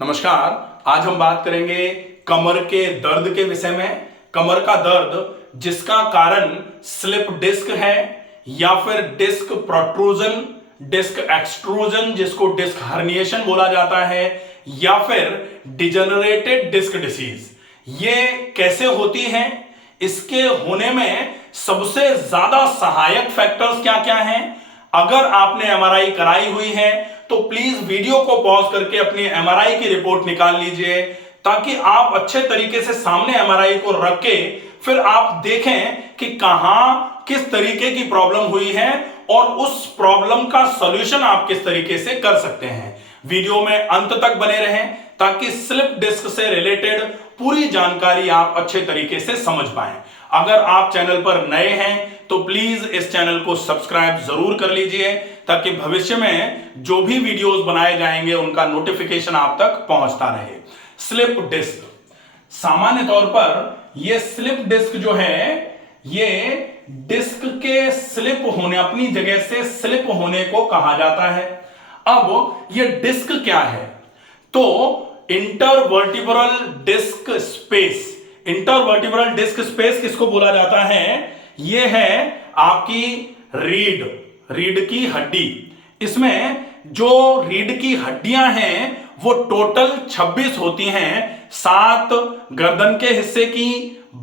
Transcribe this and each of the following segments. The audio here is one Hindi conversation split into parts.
नमस्कार। आज हम बात करेंगे कमर के दर्द के विषय में। कमर का दर्द जिसका कारण स्लिप डिस्क है या फिर डिस्क प्रोट्रूजन, डिस्क एक्सट्रूजन जिसको डिस्क हर्निएशन बोला जाता है, या फिर डिजेनरेटेड डिस्क डिसीज, ये कैसे होती है, इसके होने में सबसे ज्यादा सहायक फैक्टर्स क्या क्या हैं। अगर आपने एमआरआई कराई हुई है तो प्लीज वीडियो को पॉज करके अपनी एमआरआई की रिपोर्ट निकाल लीजिए, ताकि आप अच्छे तरीके से सामने एमआरआई को रख के फिर आप देखें कि कहां किस तरीके की प्रॉब्लम हुई है और उस प्रॉब्लम का सॉल्यूशन आप किस तरीके से कर सकते हैं। वीडियो में अंत तक बने रहें ताकि स्लिप डिस्क से रिलेटेड पूरी जानकारी आप अच्छे तरीके से समझ पाएं। अगर आप चैनल पर नए हैं तो प्लीज इस चैनल को सब्सक्राइब जरूर कर लीजिए, ताकि भविष्य में जो भी वीडियोस बनाए जाएंगे उनका नोटिफिकेशन आप तक पहुंचता रहे। स्लिप डिस्क, सामान्य तौर पर यह स्लिप डिस्क जो है, ये डिस्क के स्लिप होने, अपनी जगह से स्लिप होने को कहा जाता है। अब यह डिस्क क्या है? तो intervertebral disc space. Intervertebral disc space किसको बोला जाता है? यह है आपकी रीढ़ की हड्डी। इसमें जो रीढ़ की हड्डियां हैं वो टोटल 26 होती हैं। 7 गर्दन के हिस्से की,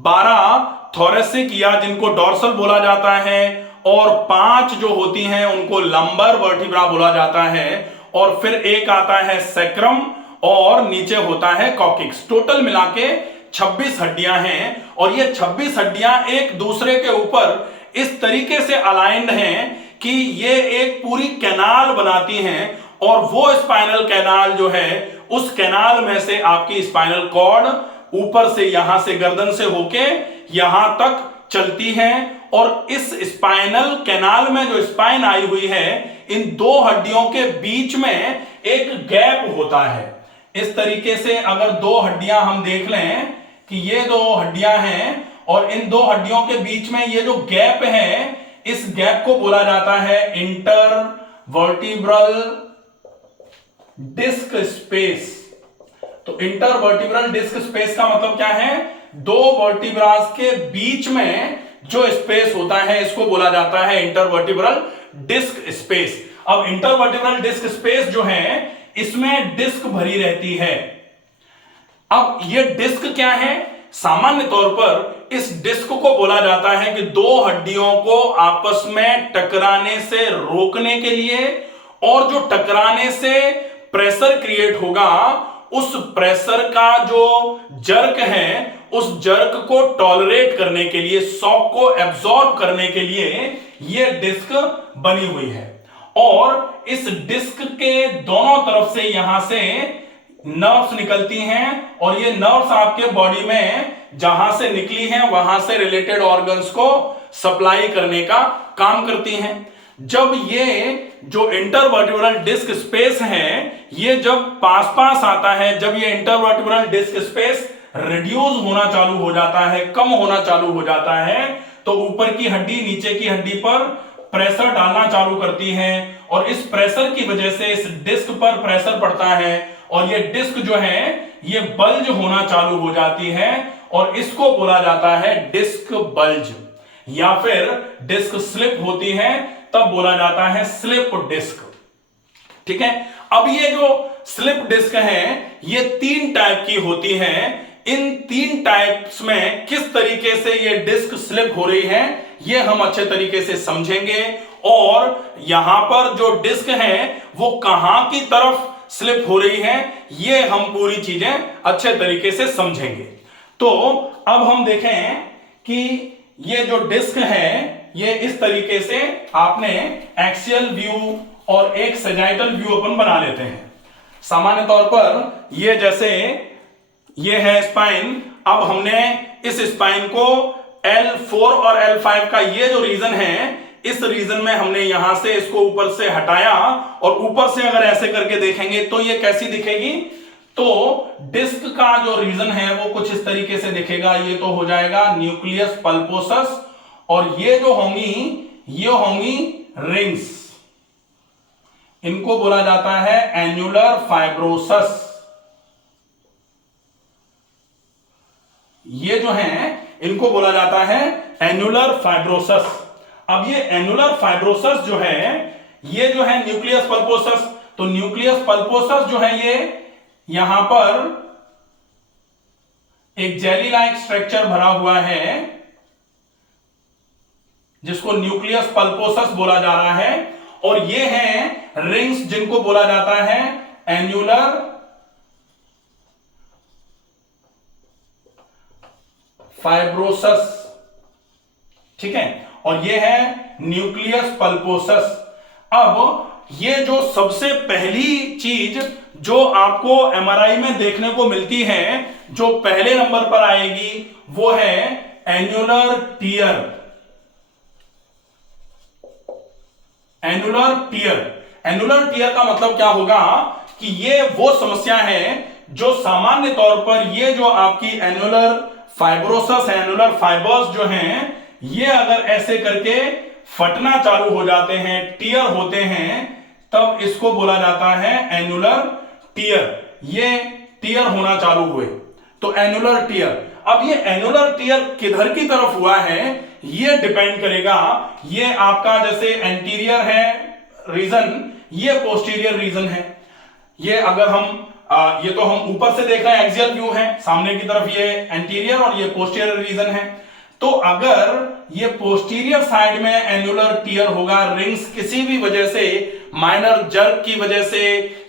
12 थोरेसिक या जिनको डोर्सल बोला जाता है, और 5 जो होती हैं उनको लंबर वर्टिब्रा बोला जाता है, और फिर एक आता है सैक्रम और नीचे होता है कॉकिक्स। टोटल मिला के 26 हड्डियां हैं, और ये 26 हड्डियां एक दूसरे के ऊपर इस तरीके से अलाइंड हैं कि ये एक पूरी कैनाल बनाती हैं, और वो स्पाइनल कैनाल जो है, उस कैनाल में से आपकी स्पाइनल कॉर्ड ऊपर से यहां से गर्दन से होके यहां तक चलती है, और इस स्पाइनल कैनाल में जो स्पाइन आई हुई है, इन दो हड्डियों के बीच में एक गैप होता है। इस तरीके से अगर दो हड्डियां हम देख लें कि ये दो हड्डियां हैं और इन दो हड्डियों के बीच में ये जो गैप है, इस गैप को बोला जाता है इंटरवर्टिब्रल डिस्क स्पेस। तो इंटरवर्टिब्रल डिस्क स्पेस का मतलब क्या है? दो वर्टिब्रास के बीच में जो स्पेस होता है, इसको बोला जाता है इंटरवर्टिब्रल डिस्क स्पेस। अब इंटरवर्टिब्रल डिस्क स्पेस जो है, इसमें डिस्क भरी रहती है। अब यह डिस्क क्या है? सामान्य तौर पर इस डिस्क को बोला जाता है कि दो हड्डियों को आपस में टकराने से रोकने के लिए, और जो टकराने से प्रेशर क्रिएट होगा, उस प्रेशर का जो जर्क है, उस जर्क को टॉलरेट करने के लिए, शॉक को एब्जॉर्ब करने के लिए यह डिस्क बनी हुई है। और इस डिस्क के दोनों तरफ से यहां से नर्व्स निकलती हैं, और ये नर्व्स आपके बॉडी में जहां से निकली हैं वहां से रिलेटेड ऑर्गन्स को सप्लाई करने का काम करती हैं। जब ये जो इंटरवर्टिब्रल डिस्क स्पेस है, ये जब पास पास आता है, जब ये इंटरवर्टिब्रल डिस्क स्पेस रिड्यूस होना चालू हो जाता है, कम होना चालू हो जाता है, तो ऊपर की हड्डी नीचे की हड्डी पर प्रेशर डालना चालू करती है, और इस प्रेशर की वजह से इस डिस्क पर प्रेशर पड़ता है, और ये डिस्क जो है ये बल्ज होना चालू हो जाती है, और इसको बोला जाता है डिस्क बल्ज, या फिर डिस्क स्लिप होती है तब बोला जाता है स्लिप डिस्क। ठीक है। अब ये जो स्लिप डिस्क है, ये 3 टाइप की होती है। इन 3 टाइप्स में किस तरीके से ये डिस्क स्लिप हो रही है, ये हम अच्छे तरीके से समझेंगे, और यहां पर जो डिस्क है वो कहां की तरफ स्लिप हो रही है, ये हम पूरी चीजें अच्छे तरीके से समझेंगे। तो अब हम देखें कि ये जो डिस्क है, ये इस तरीके से आपने एक्सियल व्यू और एक सैजाइटल व्यू अपन बना लेते हैं। सामान्य तौर पर ये जैसे ये है स्पाइन। अब हमने इस स्पाइन को L4 और L5 का ये जो रीजन है, इस रीजन में हमने यहां से इसको ऊपर से हटाया, और ऊपर से अगर ऐसे करके देखेंगे तो ये कैसी दिखेगी? तो डिस्क का जो रीजन है वो कुछ इस तरीके से दिखेगा। ये तो हो जाएगा न्यूक्लियस पल्पोसस, और ये जो होंगी ये होंगी रिंग्स, इनको बोला जाता है एन्युलर फाइब्रोसस। ये जो है इनको बोला जाता है एन्युलर फाइब्रोसस। अब ये एन्युलर फाइब्रोसस जो है ये जो है न्यूक्लियस पल्पोसस, तो न्यूक्लियस पल्पोसस जो है ये यहां पर एक जेली लाइक स्ट्रक्चर भरा हुआ है जिसको न्यूक्लियस पल्पोसस बोला जा रहा है, और ये हैं रिंग्स जिनको बोला जाता है एन्युलर फाइब्रोसस, ठीक है, और ये है न्यूक्लियस पल्पोसस। अब ये जो सबसे पहली चीज जो आपको एमआरआई में देखने को मिलती है, जो पहले नंबर पर आएगी, वो है annular tear. Annular tear, annular tear का मतलब क्या होगा कि ये वो समस्या है जो सामान्य तौर पर ये जो आपकी एन्युलर फाइब्रोसस, एन्युलर फाइबर्स जो हैं, ये अगर ऐसे करके फटना चालू हो जाते हैं, टियर होते हैं, तब इसको बोला जाता है एन्युलर टियर। ये टियर होना चालू हुए तो एन्युलर टियर। अब ये एन्युलर टियर किधर की तरफ हुआ है ये डिपेंड करेगा। ये आपका जैसे एंटीरियर है रीजन, ये पोस्टीरियर रीजन है। ये अगर हम ये तो हम ऊपर से देख रहे हैं, एक्सियल व्यू है, सामने की तरफ ये एंटीरियर और ये पोस्टीरियर रीजन है। तो अगर ये पोस्टीरियर साइड में एन्युलर टियर होगा, रिंग्स किसी भी वजह से, माइनर जर्क की वजह से,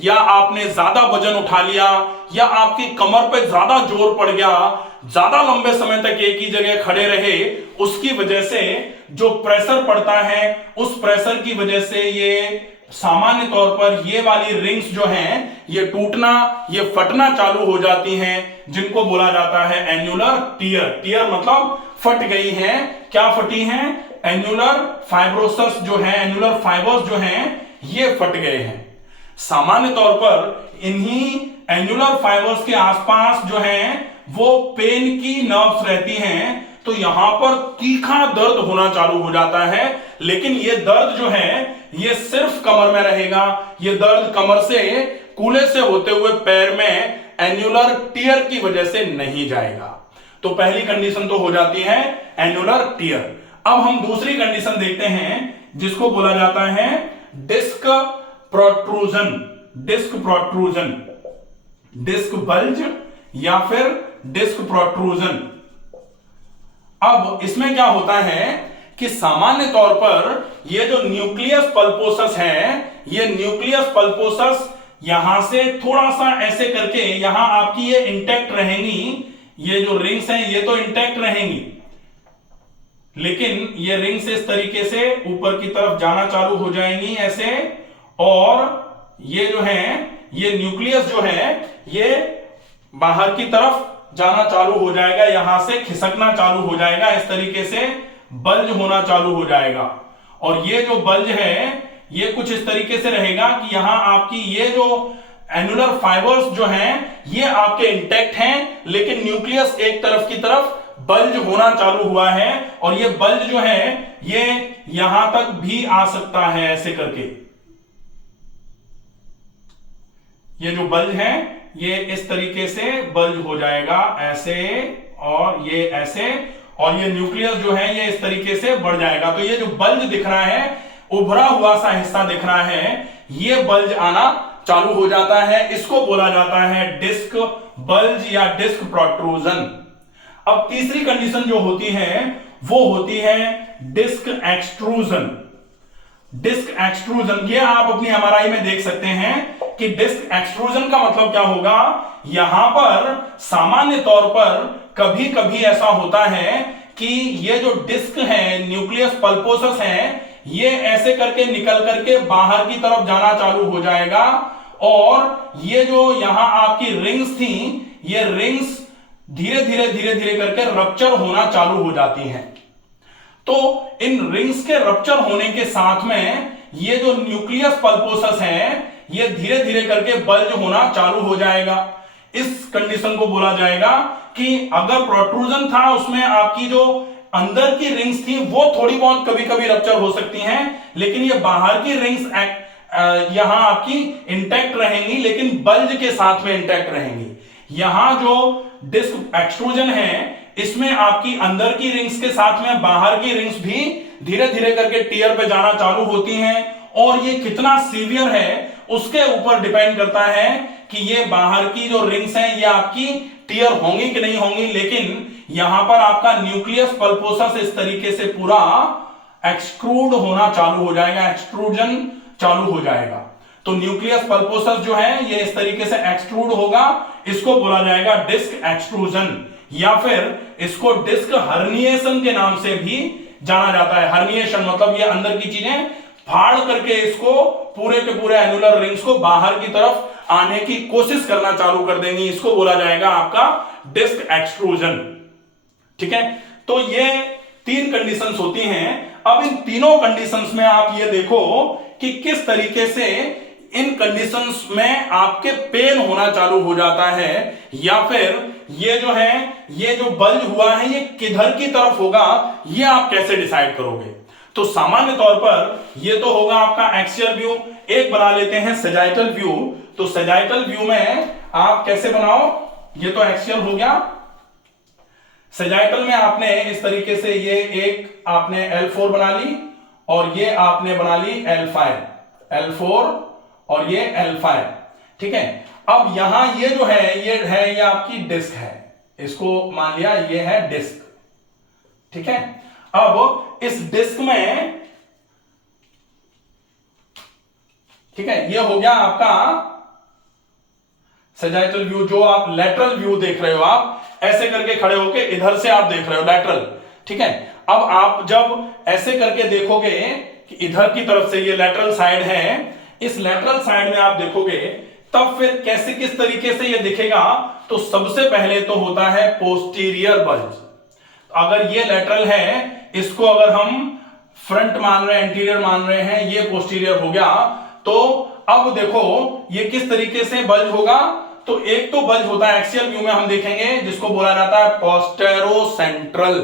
या आपने ज्यादा वजन उठा लिया, या आपकी कमर पे ज्यादा जोर पड़ गया, ज्यादा लंबे समय तक एक ही जगह खड़े रहे, उसकी वजह से जो प्रेशर पड़ता है, उस प्रेशर की वजह से ये सामान्य तौर पर ये वाली रिंग्स जो हैं ये टूटना, ये फटना चालू हो जाती हैं, जिनको बोला जाता है एन्युलर टियर। टियर मतलब फट गई हैं। क्या फटी हैं? एन्युलर फाइब्रोसस जो है, एन्युलर फाइबर्स जो हैं ये फट गए हैं। सामान्य तौर पर इन्हीं एन्युलर फाइबर्स के आसपास जो हैं वो पेन की नर्व्स रहती हैं, तो यहां पर तीखा दर्द होना चालू हो जाता है। लेकिन ये दर्द जो है ये सिर्फ कमर में रहेगा, ये दर्द कमर से कूल्हे से होते हुए पैर में एन्युलर टियर की वजह से नहीं जाएगा। तो पहली कंडीशन तो हो जाती है एन्युलर टियर। अब हम दूसरी कंडीशन देखते हैं जिसको बोला जाता है disc protrusion. Disc protrusion, disc bulge या फिर डिस्क प्रोट्रूजन। अब इसमें क्या होता है कि सामान्य तौर पर ये जो न्यूक्लियस पल्पोसस है, ये न्यूक्लियस पल्पोसस यहां से थोड़ा सा ऐसे करके यहां आपकी ये इंटैक्ट रहेंगी, ये जो रिंग्स हैं ये तो इंटैक्ट रहेंगी, लेकिन ये रिंग्स इस तरीके से ऊपर की तरफ जाना चालू हो जाएंगी ऐसे, और ये जो है ये न्यूक्लियस जो है ये बाहर की तरफ जाना चालू हो जाएगा, यहां से खिसकना चालू हो जाएगा, इस तरीके से बल्ज होना चालू हो जाएगा। और ये जो बल्ज है ये कुछ इस तरीके से रहेगा कि यहां आपकी ये जो एन्युलर फाइबर्स जो हैं ये आपके इंटैक्ट हैं, लेकिन न्यूक्लियस एक तरफ की तरफ बल्ज होना चालू हुआ है, और ये बल्ज जो है ये यहां तक भी आ सकता है ऐसे करके। ये जो बल्ज है ये इस तरीके से बल्ज हो जाएगा ऐसे, और ये ऐसे, और ये न्यूक्लियस जो है ये इस तरीके से बढ़ जाएगा। तो ये जो बल्ज दिख रहा है, उभरा हुआ सा हिस्सा दिख रहा है, ये बल्ज आना चालू हो जाता है। इसको बोला जाता है डिस्क बल्ज या डिस्क प्रोट्रूजन। अब तीसरी कंडीशन जो होती है वो होती है डिस्क एक्सट्रूजन। डिस्क एक्सट्रूजन, ये आप अपनी एमआरआई में देख सकते हैं कि डिस्क एक्सट्रूजन का मतलब क्या होगा। यहां पर सामान्य तौर पर कभी कभी ऐसा होता है कि ये जो डिस्क है, न्यूक्लियस पल्पोसस है, ये ऐसे करके निकल करके बाहर की तरफ जाना चालू हो जाएगा, और ये जो यहां आपकी रिंग्स थी, ये रिंग्स धीरे धीरे करके रप्चर होना चालू हो जाती हैं। तो इन रिंग्स के रप्चर होने के साथ में ये जो न्यूक्लियस पल्पोसस है ये धीरे धीरे करके बल्ज होना चालू हो जाएगा। इस कंडीशन को बोला जाएगा कि अगर प्रोट्रूजन था उसमें आपकी जो अंदर की रिंग्स थी वो थोड़ी बहुत कभी कभी रप्चर हो सकती हैं, लेकिन ये बाहर की रिंग्स यहां आपकी इंटैक्ट रहेंगी, लेकिन बल्ज के साथ में इंटैक्ट रहेंगी। यहां जो डिस्क एक्सट्रूजन है इसमें आपकी अंदर की रिंग्स के साथ में बाहर की रिंग्स भी धीरे धीरे करके टियर पे जाना चालू होती हैं, और ये कितना सीवियर है उसके ऊपर डिपेंड करता है कि ये बाहर की जो रिंग्स हैं ये आपकी टियर होंगी कि नहीं होंगी। लेकिन यहां पर आपका न्यूक्लियस पल्पोसस इस तरीके से पूरा एक्सट्रूड होना चालू हो जाएगा, एक्सट्रूजन चालू हो जाएगा। तो न्यूक्लियस पल्पोसस जो है ये इस तरीके से एक्सट्रूड होगा, इसको बोला जाएगा डिस्क एक्सट्रूजन, या फिर इसको डिस्क हर्निएशन के नाम से भी जाना जाता है। हर्निएशन मतलब ये अंदर की चीजें फाड़ करके इसको पूरे के पूरे एनुलर रिंग्स को बाहर की तरफ आने की कोशिश करना चालू कर देंगी, इसको बोला जाएगा आपका डिस्क एक्सट्रूजन। ठीक है, तो ये तीन कंडीशंस होती हैं। अब इन तीनों कंडीशंस में आप ये देखो कि किस तरीके से इन कंडीशंस में आपके पेन होना चालू हो जाता है, या फिर ये जो है ये जो बल्ज हुआ है ये किधर की तरफ होगा, ये आप कैसे डिसाइड करोगे। तो सामान्य तौर पर ये तो होगा आपका एक्सियल व्यू। एक बना लेते हैं सैजाइटल व्यू। तो सैजाइटल व्यू में आप कैसे बनाओ, ये तो एक्सियल हो गया। सैजाइटल में आपने इस तरीके से ये एक आपने L4 बना ली, और ये आपने बना ली L5, L4 और ये L5। ठीक है, अब यहां ये जो है ये आपकी डिस्क है, इसको मान लिया ये है डिस्क। ठीक है, अब इस डिस्क में, ठीक है, ये हो गया आपका सैजाइटल व्यू। जो आप लेटरल व्यू देख रहे हो, आप ऐसे करके खड़े होके इधर से आप देख रहे हो लेटरल। ठीक है, अब आप जब ऐसे करके देखोगे कि इधर की तरफ से ये लेटरल साइड है, इस लेटरल साइड में आप देखोगे तब फिर कैसे किस तरीके से ये दिखेगा। तो सबसे पहले तो होता है पोस्टीरियर बल्ज। अगर ये लेटरल है, इसको अगर हम फ्रंट मान रहे हैं, एंटीरियर मान रहे हैं, ये पोस्टीरियर हो गया। तो अब देखो ये किस तरीके से बल्ज होगा। तो एक तो बल्ज होता है एक्सियल व्यू में हम देखेंगे, जिसको बोला जाता है पोस्टेरोसेंट्रल।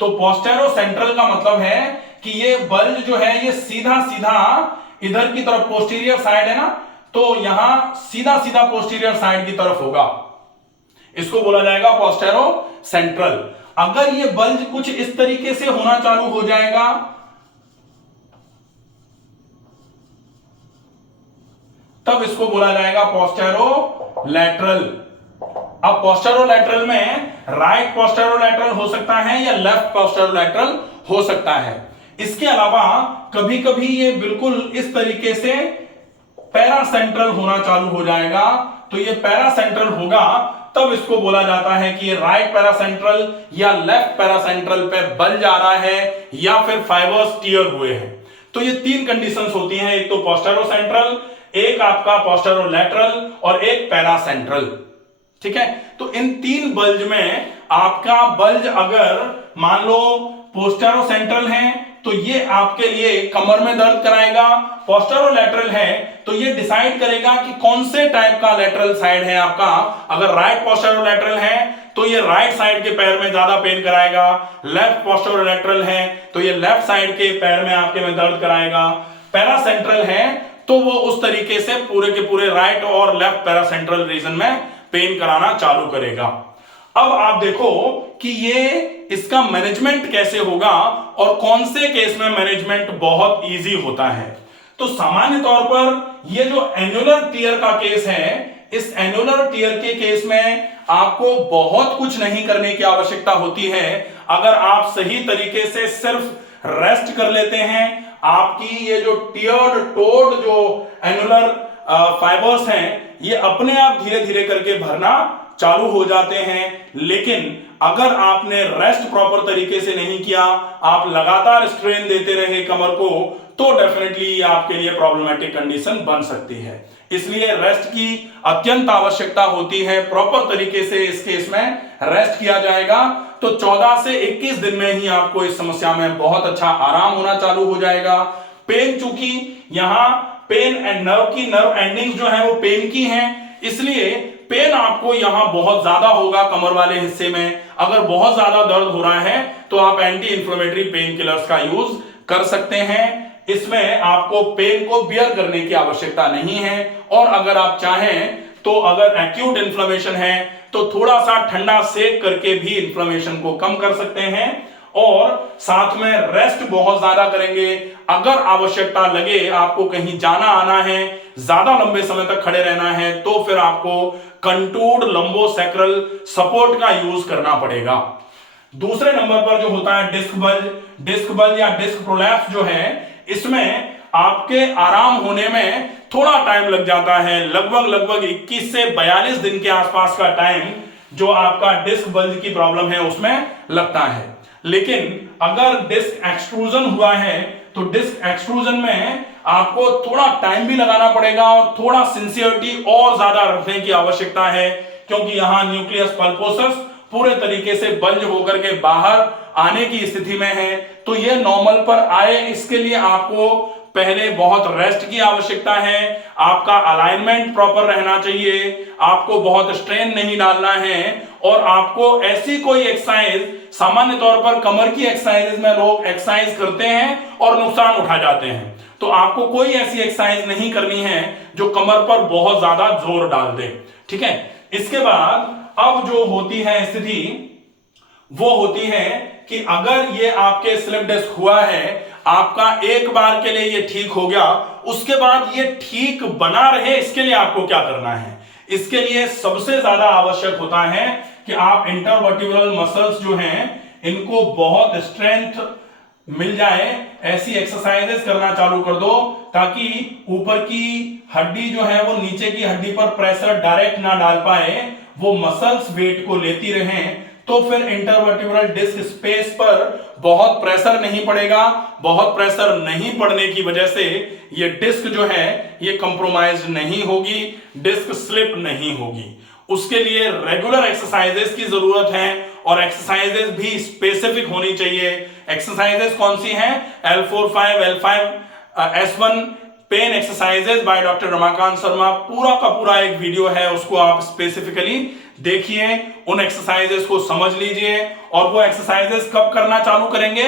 तो पोस्टेरोसेंट्रल का मतलब है कि ये बल्ज जो है ये सीधा सीधा इधर की तरफ, पोस्टीरियर साइड है ना, तो यहां सीधा सीधा पोस्टीरियर साइड की तरफ होगा, इसको बोला जाएगा पोस्टेरोसेंट्रल। अगर ये बल्ज कुछ इस तरीके से होना चालू हो जाएगा, तब इसको बोला जाएगा पोस्टेरोलैटरल। अब पोस्टेरोलैटरल में राइट पोस्टेरोलैटरल हो सकता है या लेफ्ट पोस्टेरोलैटरल हो सकता है। इसके अलावा कभी कभी ये बिल्कुल इस तरीके से पैरासेंट्रल होना चालू हो जाएगा। तो ये पैरासेंट्रल होगा, तब इसको बोला जाता है कि ये राइट पैरासेंट्रल या लेफ्ट पैरासेंट्रल पे बल्ज आ रहा है, या फिर फाइबर्स टियर हुए हैं। तो ये तीन कंडीशंस होती हैं, एक तो पोस्टेरोसेंट्रल, एक आपका पोस्टेरोलैटरल और एक पैरासेंट्रल। ठीक है, तो इन तीन बल्ज में आपका बल्ज अगर मान लो पोस्टेरोसेंट्रल है तो ये आपके लिए कमर में दर्द कराएगा, पोस्टेरोलैटरल है तो ये डिसाइड करेगा कि कौन से टाइप का लेटरल साइड है आपका। अगर राइट पोस्टेरोलैटरल है तो ये राइट साइड के पैर में ज्यादा पेन कराएगा, लेफ्ट पोस्टेरोलैटरल है तो ये लेफ्ट साइड के पैर में आपके में दर्द कराएगा, पैरासेंट्रल है तो वो उस तरीके से पूरे के पूरे राइट और लेफ्ट पैरासेंट्रल रीजन में पेन कराना चालू करेगा। अब आप देखो कि ये इसका मैनेजमेंट कैसे होगा और कौन से केस में मैनेजमेंट बहुत इजी होता है। तो सामान्य तौर पर ये जो एनुलर टियर का केस है, इस एनुलर टियर के केस में आपको बहुत कुछ नहीं करने की आवश्यकता होती है। अगर आप सही तरीके से सिर्फ रेस्ट कर लेते हैं, आपकी ये जो टियर्ड टोड जो एनुलर फाइबर्स हैं ये अपने आप धीरे धीरे करके भरना चालू हो जाते हैं। लेकिन अगर आपने रेस्ट प्रॉपर तरीके से नहीं किया, आप लगातार स्ट्रेन देते रहे कमर को, तो डेफिनेटली आपके लिए प्रॉब्लमेटिक कंडीशन बन सकती है। इसलिए रेस्ट की अत्यंत आवश्यकता होती है। प्रॉपर तरीके से इस केस में रेस्ट किया जाएगा तो 14 से 21 दिन में ही आपको इस समस्या में बहुत अच्छा आराम होना चालू हो जाएगा। पेन, चूंकि यहां पेन एंड नर्व एंडिंग्स जो है वो पेन की हैं, इसलिए पेन आपको यहां बहुत ज्यादा होगा कमर वाले हिस्से में। अगर बहुत ज्यादा दर्द हो रहा है तो आप एंटी इंफ्लेमेटरी पेन किलर्स का यूज कर सकते हैं। इसमें आपको पेन को बियर करने की आवश्यकता नहीं है। और अगर आप चाहें तो अगर एक्यूट इन्फ्लेमेशन है तो थोड़ा सा ठंडा सेक करके भी इन्फ्लेमेशन को कम कर सकते हैं। और साथ में रेस्ट बहुत ज्यादा करेंगे। अगर आवश्यकता लगे, आपको कहीं जाना आना है, ज्यादा लंबे समय तक खड़े रहना है, तो फिर आपको कंटूर्ड लंबोसैक्रल सपोर्ट का यूज करना पड़ेगा। दूसरे नंबर पर जो होता है डिस्क बल्ज या डिस्क प्रोलैप्स जो है, इसमें आपके आराम होने में थोड़ा टाइम लग जाता है। लगभग 21 से 42 दिन के आसपास का टाइम जो आपका डिस्क बल्ज की प्रॉब्लम है उसमें लगता है। लेकिन अगर डिस्क एक्सट्रूजन हुआ है तो डिस्क एक्सट्रूजन में आपको थोड़ा टाइम भी लगाना पड़ेगा और थोड़ा सिंसियरिटी और ज्यादा रखने की आवश्यकता है, क्योंकि यहां न्यूक्लियस पल्पोसस पूरे तरीके से बल्ज होकर के बाहर आने की स्थिति में है। तो ये नॉर्मल पर आए, इसके लिए आपको पहले बहुत रेस्ट की आवश्यकता है। आपका अलाइनमेंट प्रॉपर रहना चाहिए, आपको बहुत स्ट्रेन नहीं डालना है, और आपको ऐसी कोई एक्सरसाइज, सामान्य तौर पर कमर की एक्सरसाइज में लोग एक्सरसाइज करते हैं और नुकसान उठा जाते हैं, तो आपको कोई ऐसी एक्सरसाइज नहीं करनी है जो कमर पर बहुत ज्यादा जोर डाल दे। ठीक है। इसके बाद अब जो होती है स्थिति वो होती है कि अगर ये आपके स्लिप डिस्क हुआ है, आपका एक बार के लिए ये ठीक हो गया, उसके बाद ये ठीक बना रहे, इसके लिए आपको क्या करना है? इसके लिए सबसे ज्यादा आवश्यक होता है कि आप इंटरवर्टिब्रल मसल्स जो हैं इनको बहुत स्ट्रेंथ मिल जाए, ऐसी एक्सरसाइजेस करना चालू कर दो ताकि ऊपर की हड्डी जो है वो नीचे की हड्डी पर प्रेशर डायरेक्ट ना डाल पाए, वो मसल्स वेट को लेती रहें, तो फिर इंटरवर्टिब्रल डिस्क स्पेस पर बहुत प्रेशर नहीं पड़ेगा। बहुत प्रेशर नहीं पड़ने की वजह से ये डिस्क जो है ये कंप्रोमाइज नहीं होगी, डिस्क स्लिप नहीं होगी। उसके लिए रेगुलर एक्सरसाइजेस की जरूरत है और एक्सरसाइजेस भी स्पेसिफिक होनी चाहिए। एक्सरसाइजेस कौन सी हैं? L4-5 L5 S1 pain exercises by doctor Ramakant Sharma, पूरा का पूरा एक वीडियो है, उसको आप स्पेसिफिकली देखिए, उन एक्सरसाइजेस को समझ लीजिए। और वो एक्सरसाइजेस कब करना चालू करेंगे?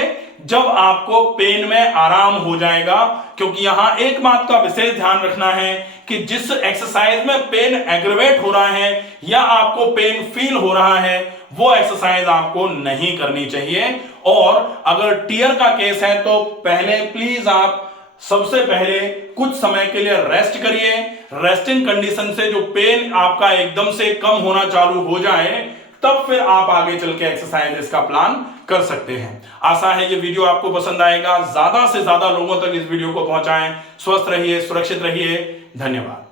जब आपको पेन में आराम हो जाएगा, क्योंकि यहां एक बात का विशेष ध्यान रखना है कि जिस एक्सरसाइज में पेन एग्रवेट हो रहा है या आपको पेन फील हो रहा है, वो एक्सरसाइज आपको नहीं करनी चाहिए। और अगर टीयर का केस है तो पहले प्लीज आप सबसे पहले कुछ समय के लिए रेस्ट करिए। रेस्टिंग कंडीशन से जो पेन आपका एकदम से कम होना चालू हो जाए, तब फिर आप आगे चल के एक्सरसाइजेस का प्लान कर सकते हैं। आशा है ये वीडियो आपको पसंद आएगा। ज्यादा से ज्यादा लोगों तक इस वीडियो को पहुंचाएं। स्वस्थ रहिए, सुरक्षित रहिए। धन्यवाद।